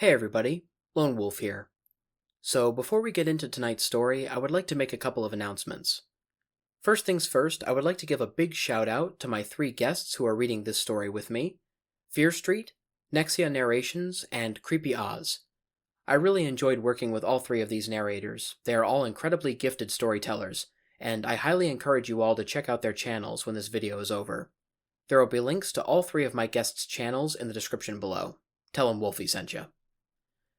Hey everybody, Lone Wolf here. So before we get into tonight's story, I would like to make a couple of announcements. First things first, I would like to give a big shout out to my three guests who are reading this story with me, Fear Street, nexianarrations, and Creepypasta. I really enjoyed working with all three of these narrators. They are all incredibly gifted storytellers, and I highly encourage you all to check out their channels when this video is over. There will be links to all three of my guests' channels in the description below. Tell them Wolfie sent you.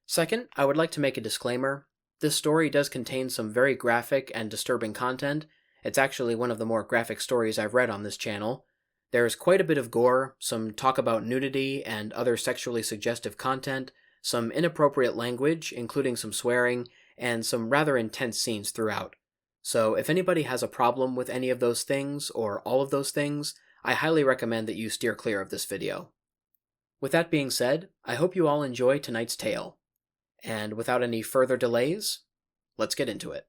Second, I would like to make a disclaimer. This story does contain some very graphic and disturbing content. It's actually one of the more graphic stories I've read on this channel. There is quite a bit of gore, some talk about nudity and other sexually suggestive content, some inappropriate language, including some swearing, and some rather intense scenes throughout. So if anybody has a problem with any of those things, or all of those things, I highly recommend that you steer clear of this video. With that being said, I hope you all enjoy tonight's tale. And without any further delays, let's get into it.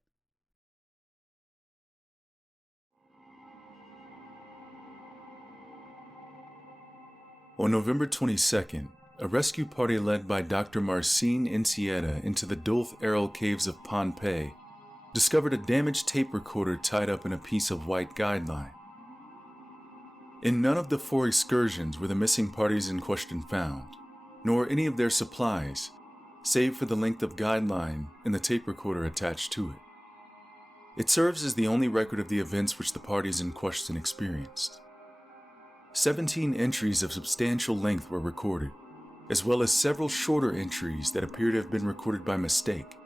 On November 22nd, a rescue party led by Dr. Marcin Incieta into the Dulth-Aral caves of Pompeii discovered a damaged tape recorder tied up in a piece of white guideline. In none of the 4 excursions were the missing parties in question found, nor any of their supplies, save for the length of guideline and the tape recorder attached to it. It serves as the only record of the events which the parties in question experienced. 17 entries of substantial length were recorded, as well as several shorter entries that appear to have been recorded by mistake,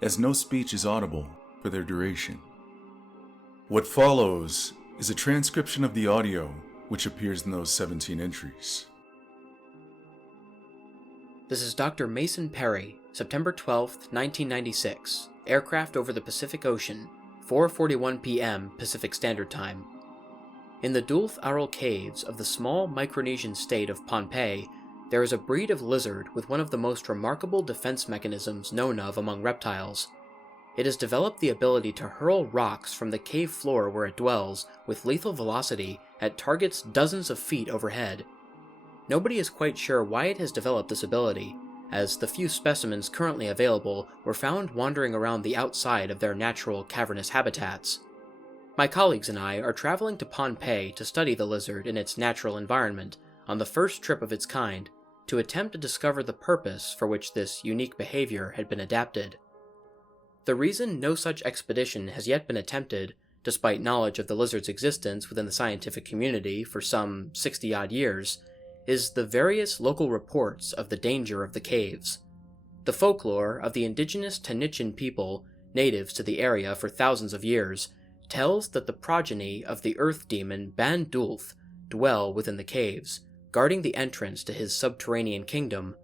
as no speech is audible for their duration. What follows is a transcription of the audio which appears in those 17 entries. This is Dr. Mason Perry, September 12th, 1996, aircraft over the Pacific Ocean, 4:41 p.m. Pacific Standard Time. In the Dulth-Aral caves of the small Micronesian state of Pompeii, there is a breed of lizard with one of the most remarkable defense mechanisms known of among reptiles. It has developed the ability to hurl rocks from the cave floor where it dwells with lethal velocity at targets dozens of feet overhead. Nobody is quite sure why it has developed this ability, as the few specimens currently available were found wandering around the outside of their natural cavernous habitats. My colleagues and I are traveling to Pompeii to study the lizard in its natural environment on the first trip of its kind, to attempt to discover the purpose for which this unique behavior had been adapted. The reason no such expedition has yet been attempted, despite knowledge of the lizard's existence within the scientific community for some 60-odd years, is the various local reports of the danger of the caves. The folklore of the indigenous Tanichan people, natives to the area for thousands of years, tells that the progeny of the earth demon Ban Dulth dwell within the caves, guarding the entrance to his subterranean kingdom.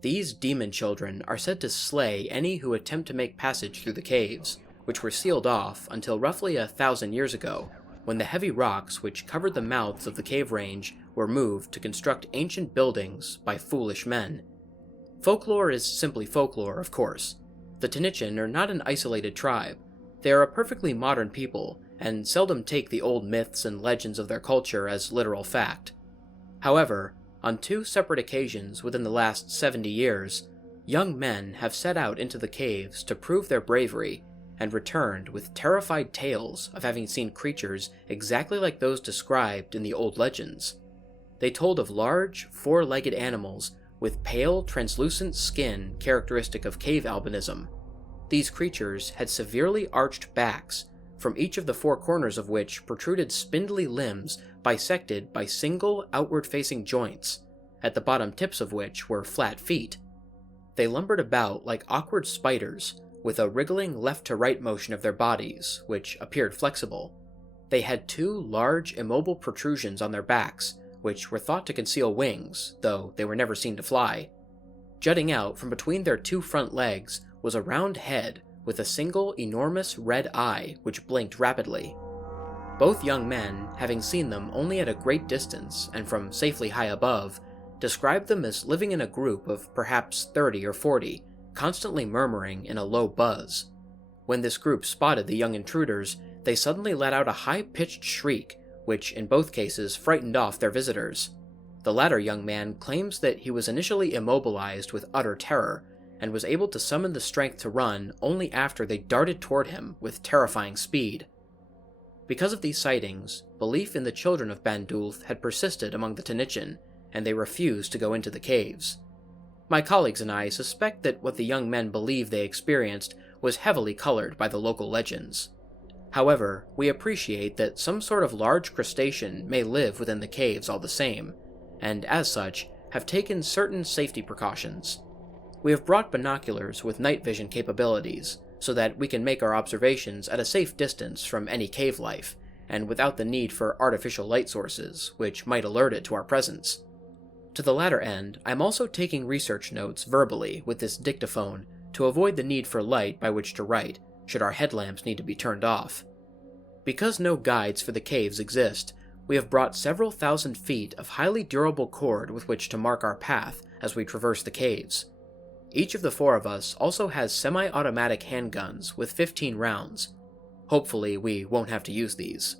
These demon children are said to slay any who attempt to make passage through the caves, which were sealed off until roughly 1,000 years ago, when the heavy rocks which covered the mouths of the cave range were moved to construct ancient buildings by foolish men. Folklore is simply folklore, of course. The Tanichan are not an isolated tribe. They are a perfectly modern people, and seldom take the old myths and legends of their culture as literal fact. However, on 2 separate occasions within the last 70 years, young men have set out into the caves to prove their bravery, and returned with terrified tales of having seen creatures exactly like those described in the old legends. They told of large, 4-legged animals with pale, translucent skin characteristic of cave albinism. These creatures had severely arched backs, from each of the 4 corners of which protruded spindly limbs bisected by single outward-facing joints, at the bottom tips of which were flat feet. They lumbered about like awkward spiders, with a wriggling left-to-right motion of their bodies, which appeared flexible. They had 2 large, immobile protrusions on their backs, which were thought to conceal wings, though they were never seen to fly. Jutting out from between their 2 front legs was a round head with a single enormous red eye which blinked rapidly. Both young men, having seen them only at a great distance and from safely high above, described them as living in a group of perhaps 30 or 40, constantly murmuring in a low buzz. When this group spotted the young intruders, they suddenly let out a high-pitched shriek, which in both cases frightened off their visitors. The latter young man claims that he was initially immobilized with utter terror, and was able to summon the strength to run only after they darted toward him with terrifying speed. Because of these sightings, belief in the children of Bandulth had persisted among the Tanichen, and they refused to go into the caves. My colleagues and I suspect that what the young men believed they experienced was heavily colored by the local legends. However, we appreciate that some sort of large crustacean may live within the caves all the same, and as such, have taken certain safety precautions. We have brought binoculars with night vision capabilities, so that we can make our observations at a safe distance from any cave life, and without the need for artificial light sources, which might alert it to our presence. To the latter end, I'm also taking research notes verbally with this dictaphone to avoid the need for light by which to write, should our headlamps need to be turned off. Because no guides for the caves exist, we have brought several thousand feet of highly durable cord with which to mark our path as we traverse the caves. Each of the four of us also has semi-automatic handguns with 15 rounds. Hopefully, we won't have to use these.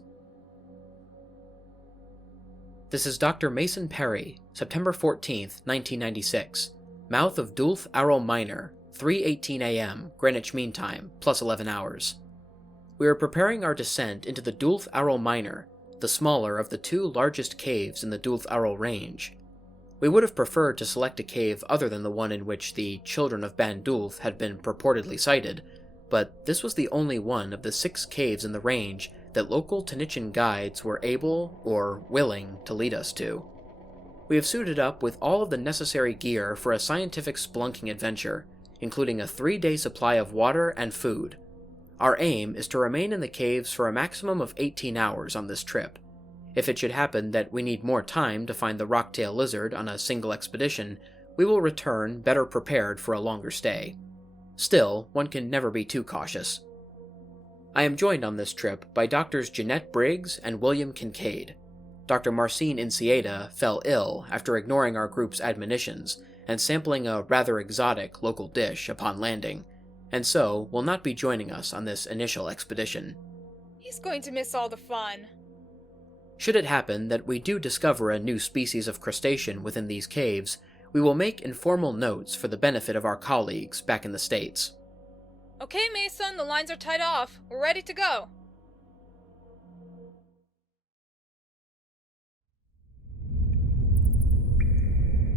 This is Dr. Mason Perry, September 14th, 1996. Mouth of Dulth Arrow Minor, 3:18 a.m., Greenwich Mean Time, plus 11 hours. We are preparing our descent into the Dulth Arrow Minor, the smaller of the two largest caves in the Dulth Arrow range. We would have preferred to select a cave other than the one in which the children of Bandulth had been purportedly sighted, but this was the only one of the 6 caves in the range that local Tanichen guides were able, or willing, to lead us to. We have suited up with all of the necessary gear for a scientific spelunking adventure, including a 3-day supply of water and food. Our aim is to remain in the caves for a maximum of 18 hours on this trip. If it should happen that we need more time to find the rocktail lizard on a single expedition, we will return better prepared for a longer stay. Still, one can never be too cautious. I am joined on this trip by Drs. Jeanette Briggs and William Kincaid. Dr. Marcin Incieta fell ill after ignoring our group's admonitions and sampling a rather exotic local dish upon landing, and so will not be joining us on this initial expedition. He's going to miss all the fun. Should it happen that we do discover a new species of crustacean within these caves, we will make informal notes for the benefit of our colleagues back in the States. Okay, Mason, the lines are tied off. We're ready to go.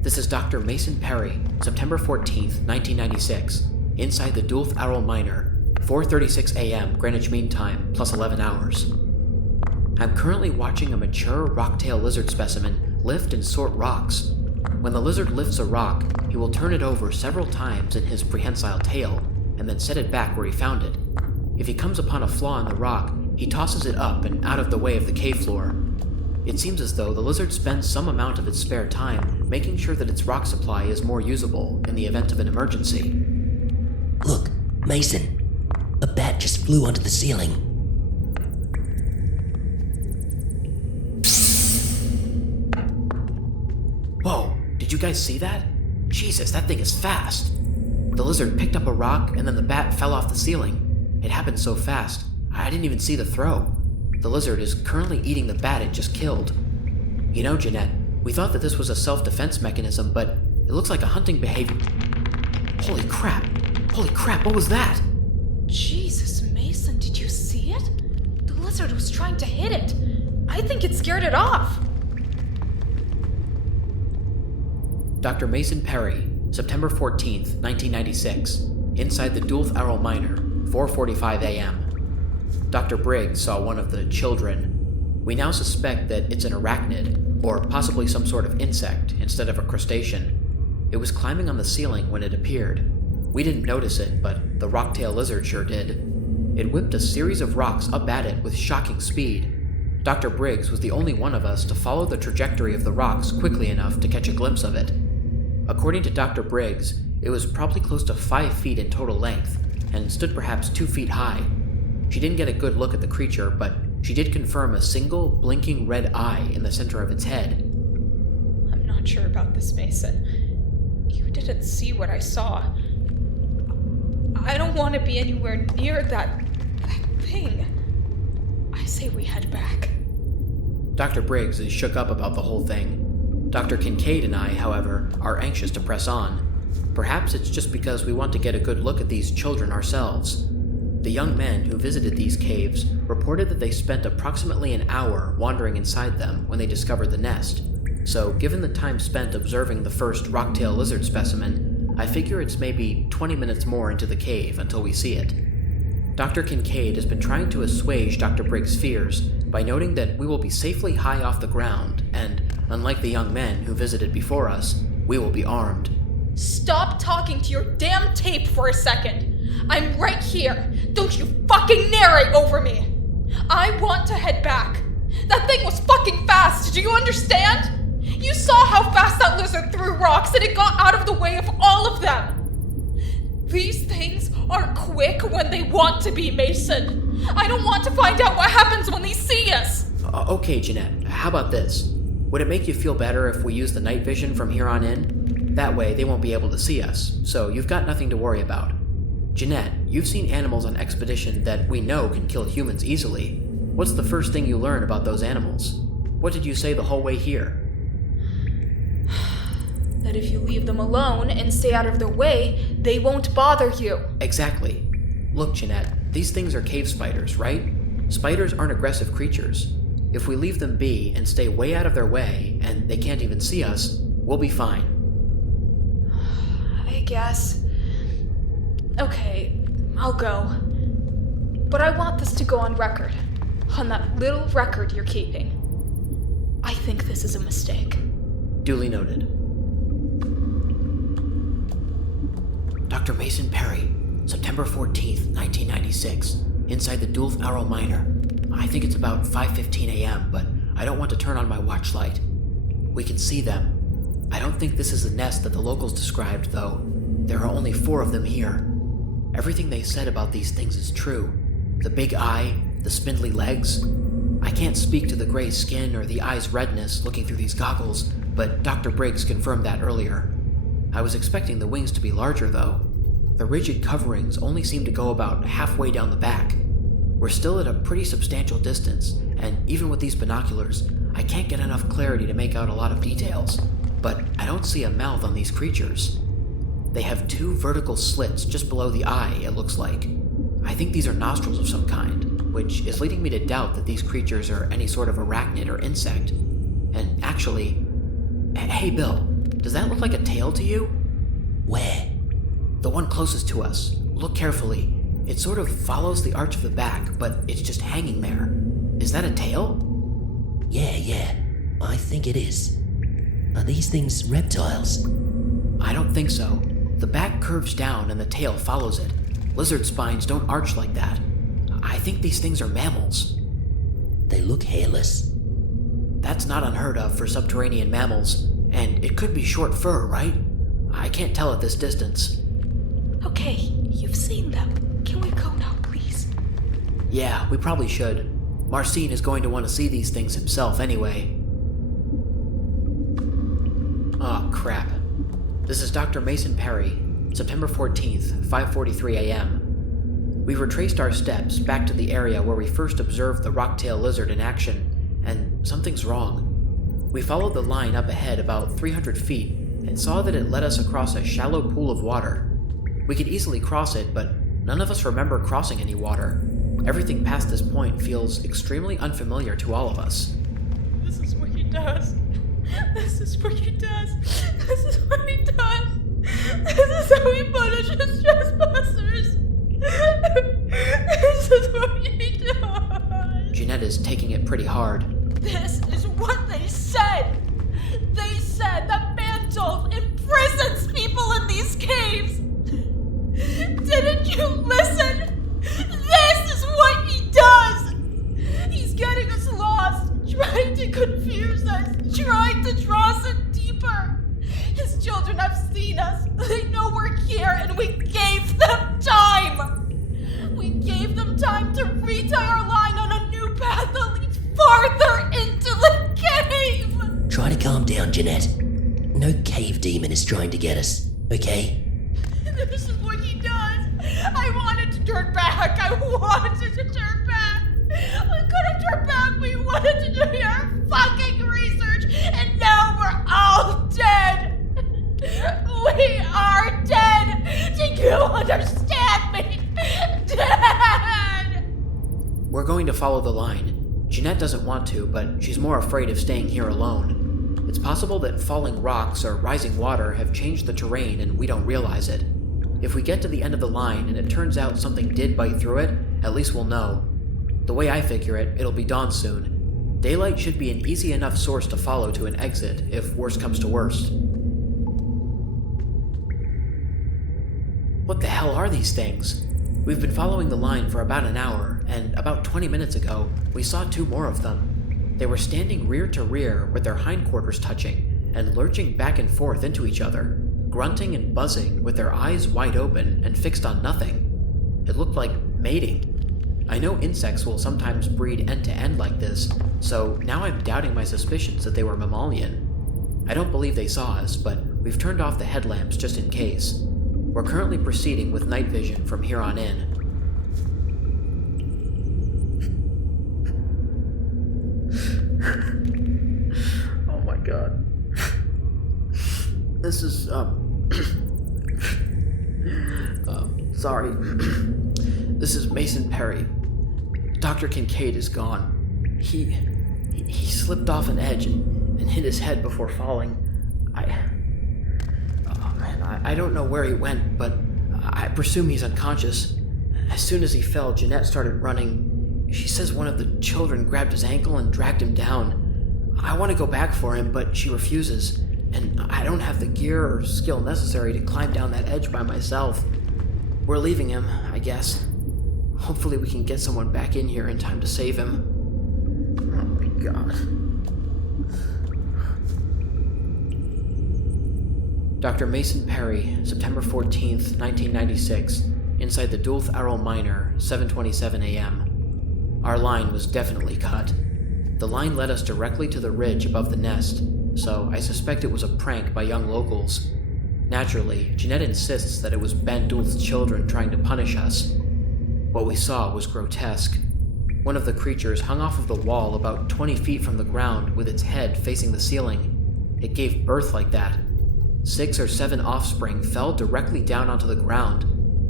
This is Dr. Mason Perry, September 14th, 1996, inside the Dulth Arrow Minor, 4:36 a.m. Greenwich Mean Time, plus 11 hours. I'm currently watching a mature rocktail lizard specimen lift and sort rocks. When the lizard lifts a rock, he will turn it over several times in his prehensile tail, and then set it back where he found it. If he comes upon a flaw in the rock, he tosses it up and out of the way of the cave floor. It seems as though the lizard spends some amount of its spare time making sure that its rock supply is more usable in the event of an emergency. Look, Mason. A bat just flew onto the ceiling. Whoa, did you guys see that? Jesus, that thing is fast. The lizard picked up a rock and then the bat fell off the ceiling. It happened so fast, I didn't even see the throw. The lizard is currently eating the bat it just killed. You know, Jeanette, we thought that this was a self-defense mechanism, but it looks like a hunting behavior. Holy crap, what was that? Jesus, Mason, did you see it? The lizard was trying to hit it. I think it scared it off. Dr. Mason Perry, September 14th, 1996, inside the Dulth Arrow Minor, 4:45 a.m. Dr. Briggs saw one of the children. We now suspect that it's an arachnid, or possibly some sort of insect instead of a crustacean. It was climbing on the ceiling when it appeared. We didn't notice it, but the rocktail lizard sure did. It whipped a series of rocks up at it with shocking speed. Dr. Briggs was the only one of us to follow the trajectory of the rocks quickly enough to catch a glimpse of it. According to Dr. Briggs, it was probably close to 5 feet in total length, and stood perhaps 2 feet high. She didn't get a good look at the creature, but she did confirm a single blinking red eye in the center of its head. I'm not sure about this, Mason. You didn't see what I saw. I don't want to be anywhere near that thing. I say we head back. Dr. Briggs is shook up about the whole thing. Dr. Kincaid and I, however, are anxious to press on. Perhaps it's just because we want to get a good look at these children ourselves. The young men who visited these caves reported that they spent approximately an hour wandering inside them when they discovered the nest. So, given the time spent observing the first rocktail lizard specimen, I figure it's maybe 20 minutes more into the cave until we see it. Dr. Kincaid has been trying to assuage Dr. Briggs' fears by noting that we will be safely high off the ground, and, unlike the young men who visited before us, we will be armed. Stop talking to your damn tape for a second. I'm right here. Don't you fucking narrate over me. I want to head back. That thing was fucking fast, do you understand? You saw how fast that lizard threw rocks and it got out of the way of all of them. These things are quick when they want to be, Mason. I don't want to find out what happens when they see us. Okay, Jeanette, how about this? Would it make you feel better if we use the night vision from here on in? That way they won't be able to see us, so you've got nothing to worry about. Jeanette, you've seen animals on expedition that we know can kill humans easily. What's the first thing you learn about those animals? What did you say the whole way here? That if you leave them alone and stay out of their way, they won't bother you. Exactly. Look, Jeanette, these things are cave spiders, right? Spiders aren't aggressive creatures. If we leave them be and stay way out of their way, and they can't even see us, we'll be fine. I guess. Okay, I'll go. But I want this to go on record. On that little record you're keeping. I think this is a mistake. Duly noted. Dr. Mason Perry, September 14th, 1996, inside the Dulth Arrow Miner. I think it's about 5:15 a.m., but I don't want to turn on my watch light. We can see them. I don't think this is the nest that the locals described, though. There are only 4 of them here. Everything they said about these things is true. The big eye, the spindly legs. I can't speak to the gray skin or the eye's redness looking through these goggles, but Dr. Briggs confirmed that earlier. I was expecting the wings to be larger, though. The rigid coverings only seem to go about halfway down the back. We're still at a pretty substantial distance, and even with these binoculars, I can't get enough clarity to make out a lot of details. But I don't see a mouth on these creatures. They have 2 vertical slits just below the eye, it looks like. I think these are nostrils of some kind, which is leading me to doubt that these creatures are any sort of arachnid or insect. And actually... Hey, Bill, does that look like a tail to you? Where? The one closest to us. Look carefully. It sort of follows the arch of the back, but it's just hanging there. Is that a tail? Yeah, I think it is. Are these things reptiles? I don't think so. The back curves down and the tail follows it. Lizard spines don't arch like that. I think these things are mammals. They look hairless. That's not unheard of for subterranean mammals, and it could be short fur, right? I can't tell at this distance. Okay, you've seen them. Can we go now, please? Yeah, we probably should. Marcin is going to want to see these things himself anyway. Oh, crap. This is Dr. Mason Perry, September 14th, 5:43 a.m. We retraced our steps back to the area where we first observed the rocktail lizard in action, and something's wrong. We followed the line up ahead about 300 feet and saw that it led us across a shallow pool of water. We could easily cross it, but none of us remember crossing any water. Everything past this point feels extremely unfamiliar to all of us. This is what he does. This is what he does. This is what he does. This is how he punishes trespassers. This is what he does. Jeanette is taking it pretty hard. This is what they said. They said that Mantle imprisons people in these caves. Didn't you listen? This is what he does. He's getting us lost, trying to confuse us, trying to draw us in deeper. His children have seen us. They know we're here, and we gave them time. We gave them time to retie our line on a new path that leads farther into the cave. Try to calm down, Jeanette. No cave demon is trying to get us, okay? This is what he does. I wanted to turn back. I wanted to turn back. We could have turned back. We wanted to do our fucking research, and now we're all you understand me? Dad! We're going to follow the line. Jeanette doesn't want to, but she's more afraid of staying here alone. It's possible that falling rocks or rising water have changed the terrain and we don't realize it. If we get to the end of the line and it turns out something did bite through it, at least we'll know. The way I figure it, it'll be dawn soon. Daylight should be an easy enough source to follow to an exit, if worst comes to worst. What the hell are these things? We've been following the line for about an hour, and about 20 minutes ago, we saw 2 more of them. They were standing rear to rear with their hindquarters touching, and lurching back and forth into each other, grunting and buzzing with their eyes wide open and fixed on nothing. It looked like mating. I know insects will sometimes breed end to end like this, so now I'm doubting my suspicions that they were mammalian. I don't believe they saw us, but we've turned off the headlamps just in case. We're currently proceeding with night vision from here on in. Oh my god. This is, sorry. This is Mason Perry. Dr. Kincaid is gone. He slipped off an edge and hit his head before falling. I don't know where he went, but I presume he's unconscious. As soon as he fell, Jeanette started running. She says one of the children grabbed his ankle and dragged him down. I want to go back for him, but she refuses, and I don't have the gear or skill necessary to climb down that edge by myself. We're leaving him, I guess. Hopefully we can get someone back in here in time to save him. Oh my god. Dr. Mason Perry, September 14th, 1996, inside the Dulth Arrow Miner, 7:27 a.m. Our line was definitely cut. The line led us directly to the ridge above the nest, so I suspect it was a prank by young locals. Naturally, Jeanette insists that it was Ben Dulth's children trying to punish us. What we saw was grotesque. One of the creatures hung off of the wall about 20 feet from the ground with its head facing the ceiling. It gave birth like that. 6 or 7 offspring fell directly down onto the ground.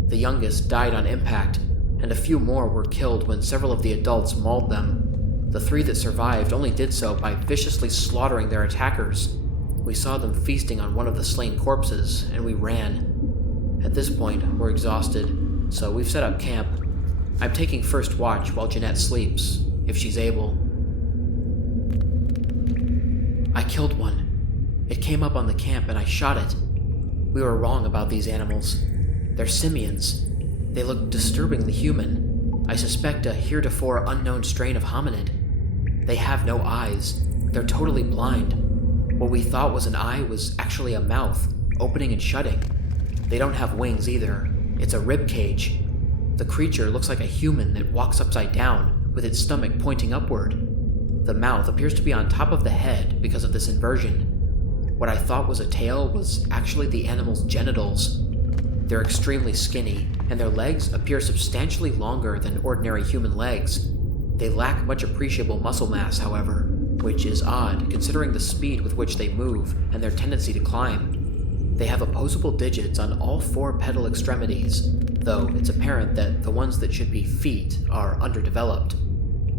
The youngest died on impact, and a few more were killed when several of the adults mauled them. The 3 that survived only did so by viciously slaughtering their attackers. We saw them feasting on one of the slain corpses, and we ran. At this point, we're exhausted, so we've set up camp. I'm taking first watch while Jeanette sleeps, if she's able. I killed one. It came up on the camp and I shot it. We were wrong about these animals. They're simians. They look disturbingly human. I suspect a heretofore unknown strain of hominid. They have no eyes. They're totally blind. What we thought was an eye was actually a mouth, opening and shutting. They don't have wings either. It's a rib cage. The creature looks like a human that walks upside down, with its stomach pointing upward. The mouth appears to be on top of the head because of this inversion. What I thought was a tail was actually the animal's genitals. They're extremely skinny, and their legs appear substantially longer than ordinary human legs. They lack much appreciable muscle mass, however, which is odd considering the speed with which they move and their tendency to climb. They have opposable digits on all 4 pedal extremities, though it's apparent that the ones that should be feet are underdeveloped.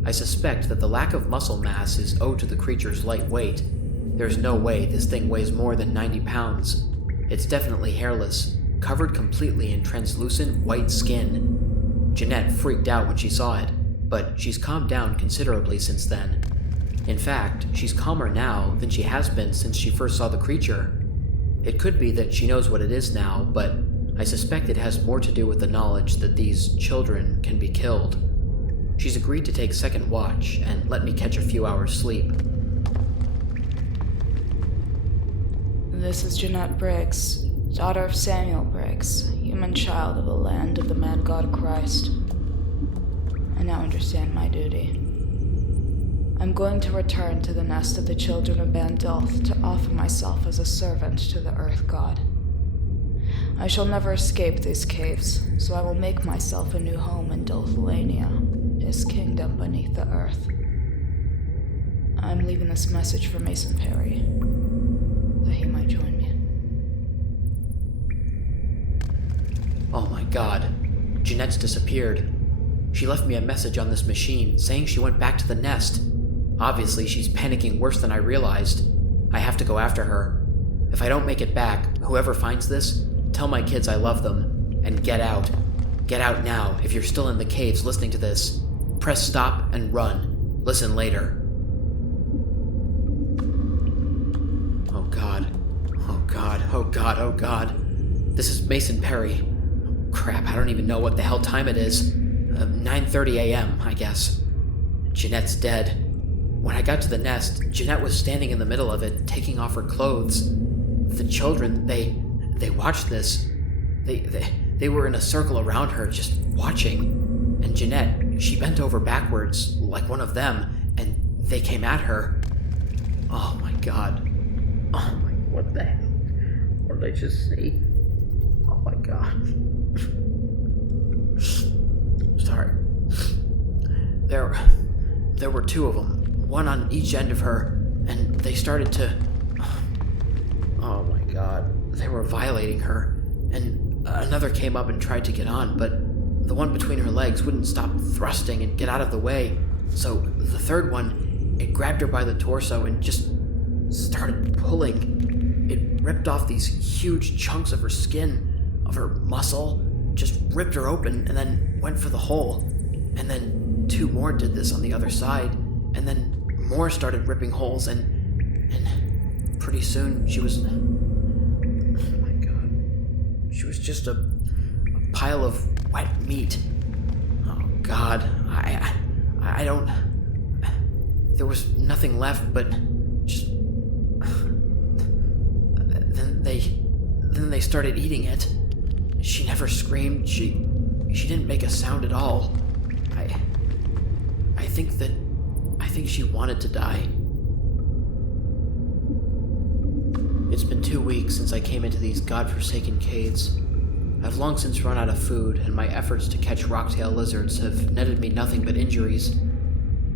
I suspect that the lack of muscle mass is owed to the creature's light weight. There's no way this thing weighs more than 90 pounds. It's definitely hairless, covered completely in translucent white skin. Jeanette freaked out when she saw it, but she's calmed down considerably since then. In fact, she's calmer now than she has been since she first saw the creature. It could be that she knows what it is now, but I suspect it has more to do with the knowledge that these children can be killed. She's agreed to take second watch and let me catch a few hours sleep. This is Jeanette Briggs, daughter of Samuel Briggs, human child of the land of the man God Christ. I now understand my duty. I'm going to return to the nest of the children of Bandulth to offer myself as a servant to the Earth God. I shall never escape these caves, so I will make myself a new home in Dulthlania, his kingdom beneath the earth. I'm leaving this message for Mason Perry, that he might join me. god. Jeanette's disappeared. She left me a message on this machine saying she went back to the nest. Obviously, she's panicking worse than I realized. I have to go after her. If I don't make it back, whoever finds this, tell my kids I love them. And get out. Get out now if you're still in the caves listening to this. Press stop and run. Listen later. Oh god. Oh god. Oh god. Oh god. This is Mason Perry. Crap, I don't even know what the hell time it is. 9:30 a.m., I guess. Jeanette's dead. When I got to the nest, Jeanette was standing in the middle of it, taking off her clothes. The children, they watched this. They were in a circle around her, just watching. And Jeanette, she bent over backwards, like one of them, and they came at her. Oh my god. Oh my, what the hell? What did I just see? Oh my god. Sorry. There were two of them, one on each end of her, and they started to... Oh my god. They were violating her, and another came up and tried to get on, but the one between her legs wouldn't stop thrusting and get out of the way. So the third one, it grabbed her by the torso and just started pulling. It ripped off these huge chunks of her skin, of her muscle, just ripped her open and then went for the hole. And then two more did this on the other side, and then more started ripping holes, and pretty soon she was... Oh my god. She was just a pile of wet meat. Oh god. I don't... There was nothing left but just... Then they started eating it. She never screamed. She didn't make a sound at all. I think she wanted to die. It's been 2 weeks since I came into these godforsaken caves. I've long since run out of food, and my efforts to catch rocktail lizards have netted me nothing but injuries.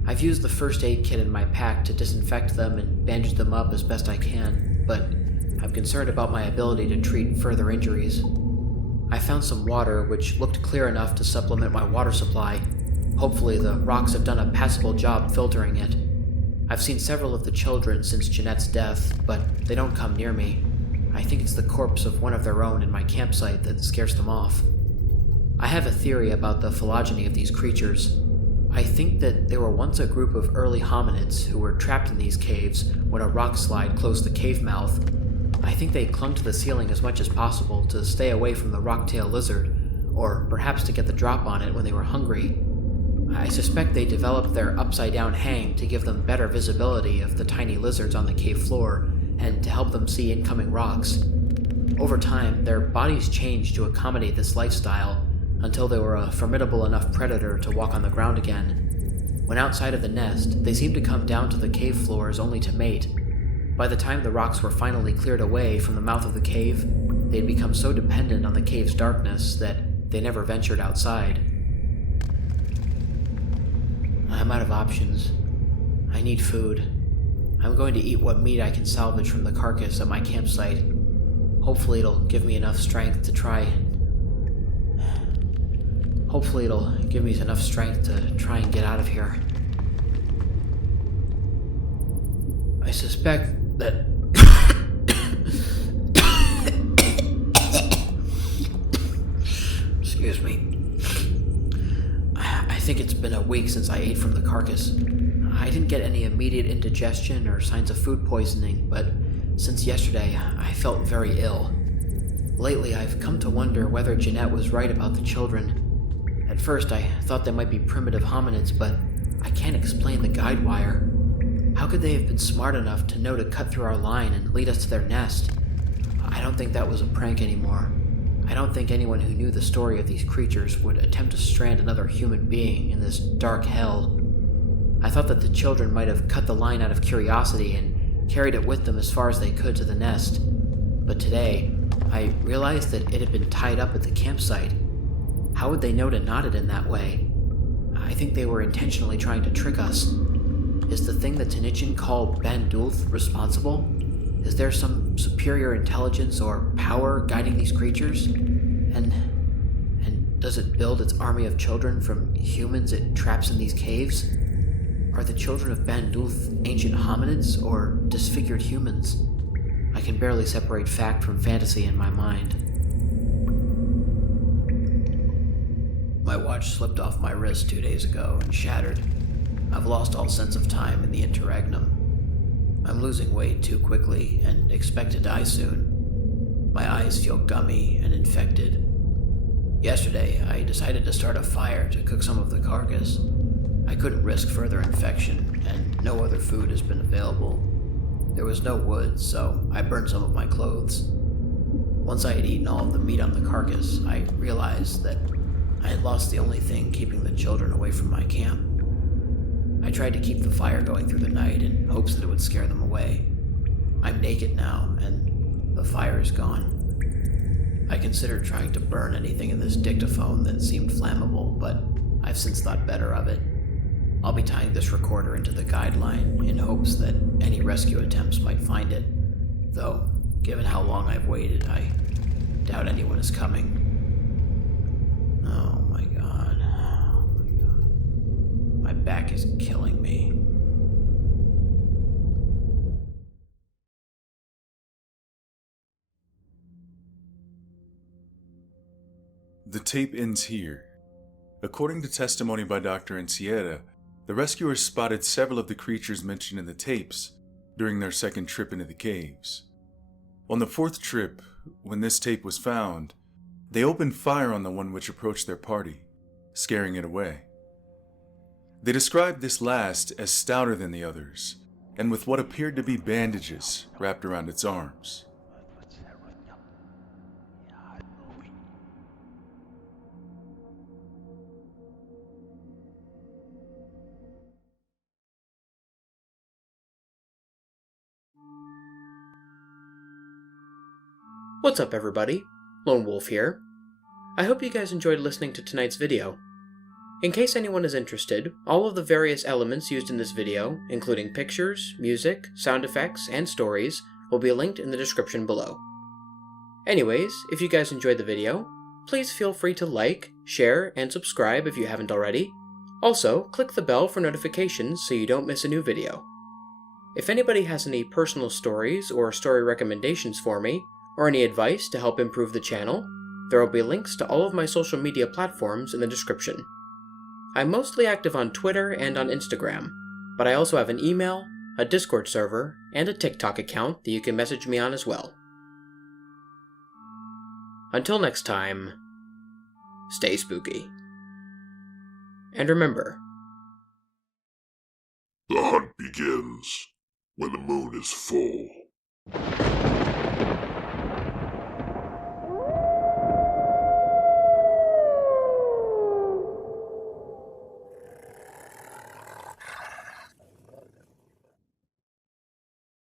I've used the first aid kit in my pack to disinfect them and bandage them up as best I can, but I'm concerned about my ability to treat further injuries. I found some water which looked clear enough to supplement my water supply. Hopefully the rocks have done a passable job filtering it. I've seen several of the children since Jeanette's death, but they don't come near me. I think it's the corpse of one of their own in my campsite that scares them off. I have a theory about the phylogeny of these creatures. I think that they were once a group of early hominids who were trapped in these caves when a rock slide closed the cave mouth. I think they clung to the ceiling as much as possible to stay away from the rocktail lizard, or perhaps to get the drop on it when they were hungry. I suspect they developed their upside-down hang to give them better visibility of the tiny lizards on the cave floor, and to help them see incoming rocks. Over time, their bodies changed to accommodate this lifestyle, until they were a formidable enough predator to walk on the ground again. When outside of the nest, they seemed to come down to the cave floors only to mate. By the time the rocks were finally cleared away from the mouth of the cave, they had become so dependent on the cave's darkness that they never ventured outside. I'm out of options. I need food. I'm going to eat what meat I can salvage from the carcass at my campsite. Hopefully it'll give me enough strength to try and get out of here. I suspect that... Excuse me. I think it's been a week since I ate from the carcass. I didn't get any immediate indigestion or signs of food poisoning, but since yesterday, I felt very ill. Lately, I've come to wonder whether Jeanette was right about the children. At first, I thought they might be primitive hominids, but I can't explain the guide wire. How could they have been smart enough to know to cut through our line and lead us to their nest? I don't think that was a prank anymore. I don't think anyone who knew the story of these creatures would attempt to strand another human being in this dark hell. I thought that the children might have cut the line out of curiosity and carried it with them as far as they could to the nest. But today, I realized that it had been tied up at the campsite. How would they know to knot it in that way? I think they were intentionally trying to trick us. Is the thing that Tanichin called Ben Dulth responsible? Is there some superior intelligence or power guiding these creatures? And Does it build its army of children from humans it traps in these caves? Are the children of Bandulf ancient hominids or disfigured humans? I can barely separate fact from fantasy in my mind. My watch slipped off my wrist 2 days ago and shattered. I've lost all sense of time in the interregnum. I'm losing weight too quickly and expect to die soon. My eyes feel gummy and infected. Yesterday, I decided to start a fire to cook some of the carcass. I couldn't risk further infection, and no other food has been available. There was no wood, so I burned some of my clothes. Once I had eaten all of the meat on the carcass, I realized that I had lost the only thing keeping the children away from my camp. I tried to keep the fire going through the night in hopes that it would scare them away. I'm naked now, and the fire is gone. I considered trying to burn anything in this dictaphone that seemed flammable, but I've since thought better of it. I'll be tying this recorder into the guideline in hopes that any rescue attempts might find it, though, given how long I've waited, I doubt anyone is coming. Oh my god. My back is killing me. The tape ends here. According to testimony by Dr. Enciera, the rescuers spotted several of the creatures mentioned in the tapes during their second trip into the caves. On the fourth trip, when this tape was found, they opened fire on the one which approached their party, scaring it away. They described this last as stouter than the others, and with what appeared to be bandages wrapped around its arms. What's up, everybody? Lone Wolf here. I hope you guys enjoyed listening to tonight's video. In case anyone is interested, all of the various elements used in this video, including pictures, music, sound effects, and stories, will be linked in the description below. Anyways, if you guys enjoyed the video, please feel free to like, share, and subscribe if you haven't already. Also, click the bell for notifications so you don't miss a new video. If anybody has any personal stories or story recommendations for me, or any advice to help improve the channel, there will be links to all of my social media platforms in the description. I'm mostly active on Twitter and on Instagram, but I also have an email, a Discord server, and a TikTok account that you can message me on as well. Until next time, stay spooky. And remember, the hunt begins when the moon is full.